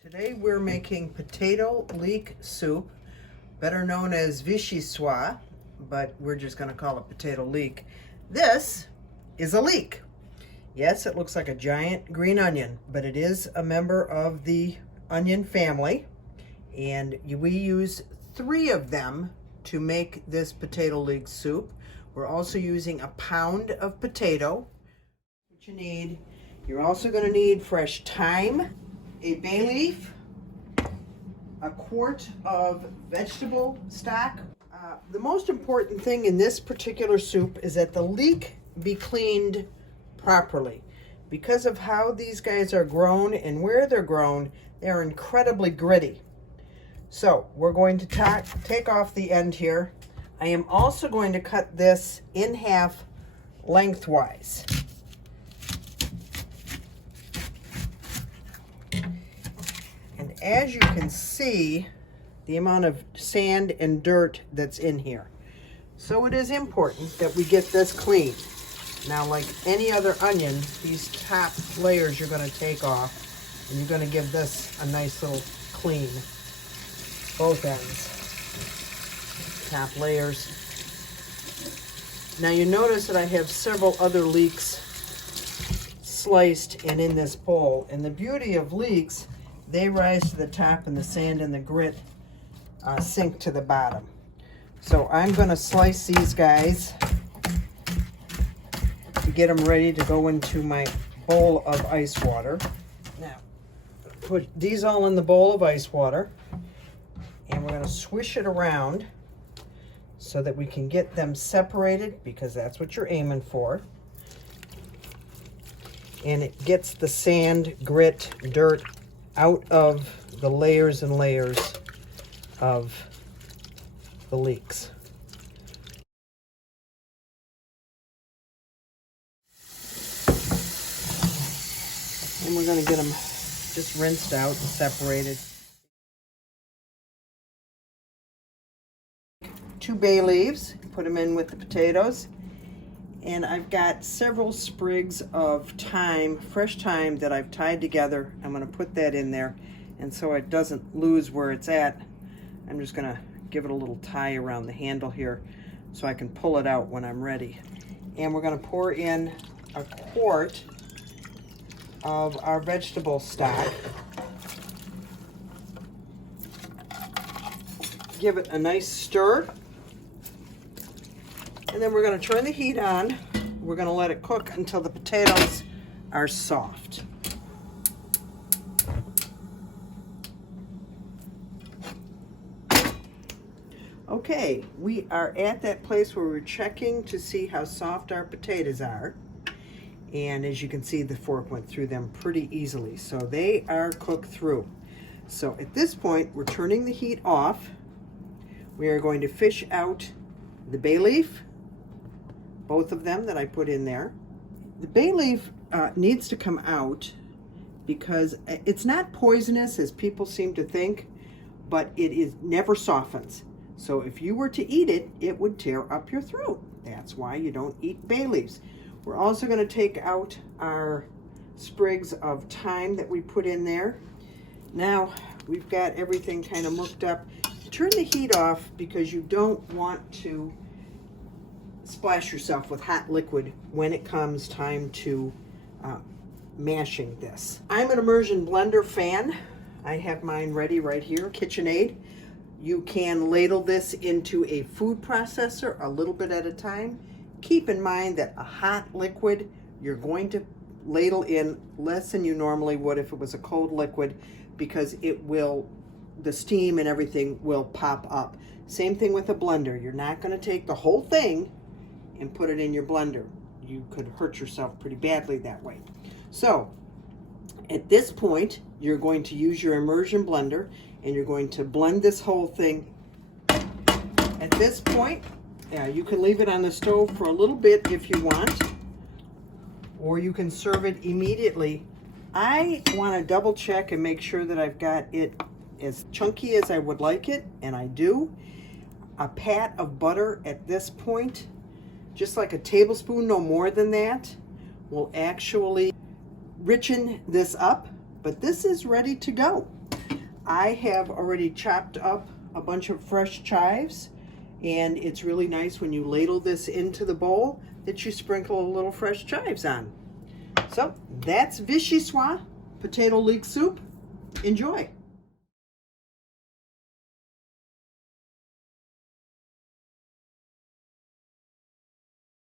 Today we're making potato leek soup, better known as vichyssoise, but we're just going to call it potato leek. This is a leek. Yes, it looks like a giant green onion, but it is a member of the onion family, and we use 3 of them to make this potato leek soup. We're also using a pound of potato. What you need, you're also going to need fresh thyme, a bay leaf, a quart of vegetable stock. The most important thing in this particular soup is that the leek be cleaned properly. Because of how these guys are grown and where they're grown, they're incredibly gritty. So we're going to take off the end here. I am also going to cut this in half lengthwise. And as you can see, the amount of sand and dirt that's in here. So it is important that we get this clean. Now, like any other onion, these top layers you're going to take off, and you're going to give this a nice little clean. Both ends. Top layers. Now you notice that I have several other leeks sliced and in this bowl. And the beauty of leeks, they rise to the top and the sand and the grit sink to the bottom. So I'm going to slice these guys to get them ready to go into my bowl of ice water. Now, put these all in the bowl of ice water, and we're going to swish it around so that we can get them separated, because that's what you're aiming for. And it gets the sand, grit, dirt out of the layers and layers of the leeks. And we're going to get them just rinsed out and separated. 2 bay leaves, put them in with the potatoes. And I've got several sprigs of thyme, fresh thyme, that I've tied together. I'm going to put that in there, and so it doesn't lose where it's at, I'm just going to give it a little tie around the handle here so I can pull it out when I'm ready. And we're going to pour in a quart of our vegetable stock. Give it a nice stir. And then we're going to turn the heat on. We're going to let it cook until the potatoes are soft. Okay, we are at that place where we're checking to see how soft our potatoes are. And as you can see, the fork went through them pretty easily. So they are cooked through. So at this point, we're turning the heat off. We are going to fish out the bay leaf, both of them that I put in there. The bay leaf needs to come out because it's not poisonous as people seem to think, but it never softens. So if you were to eat it, it would tear up your throat. That's why you don't eat bay leaves. We're also going to take out our sprigs of thyme that we put in there. Now we've got everything kind of mucked up. Turn the heat off because you don't want to splash yourself with hot liquid when it comes time to mashing this. I'm an immersion blender fan. I have mine ready right here, KitchenAid. You can ladle this into a food processor a little bit at a time. Keep in mind that a hot liquid, you're going to ladle in less than you normally would if it was a cold liquid, because it will, the steam and everything will pop up. Same thing with a blender. You're not going to take the whole thing and put it in your blender. You could hurt yourself pretty badly that way. So at this point, you're going to use your immersion blender and you're going to blend this whole thing. At this point, you can leave it on the stove for a little bit if you want, or you can serve it immediately. I want to double check and make sure that I've got it as chunky as I would like it, and I do. A pat of butter at this point, just like a tablespoon, no more than that, will actually richen this up, but this is ready to go. I have already chopped up a bunch of fresh chives, and it's really nice when you ladle this into the bowl that you sprinkle a little fresh chives on. So that's vichyssoise potato leek soup. Enjoy.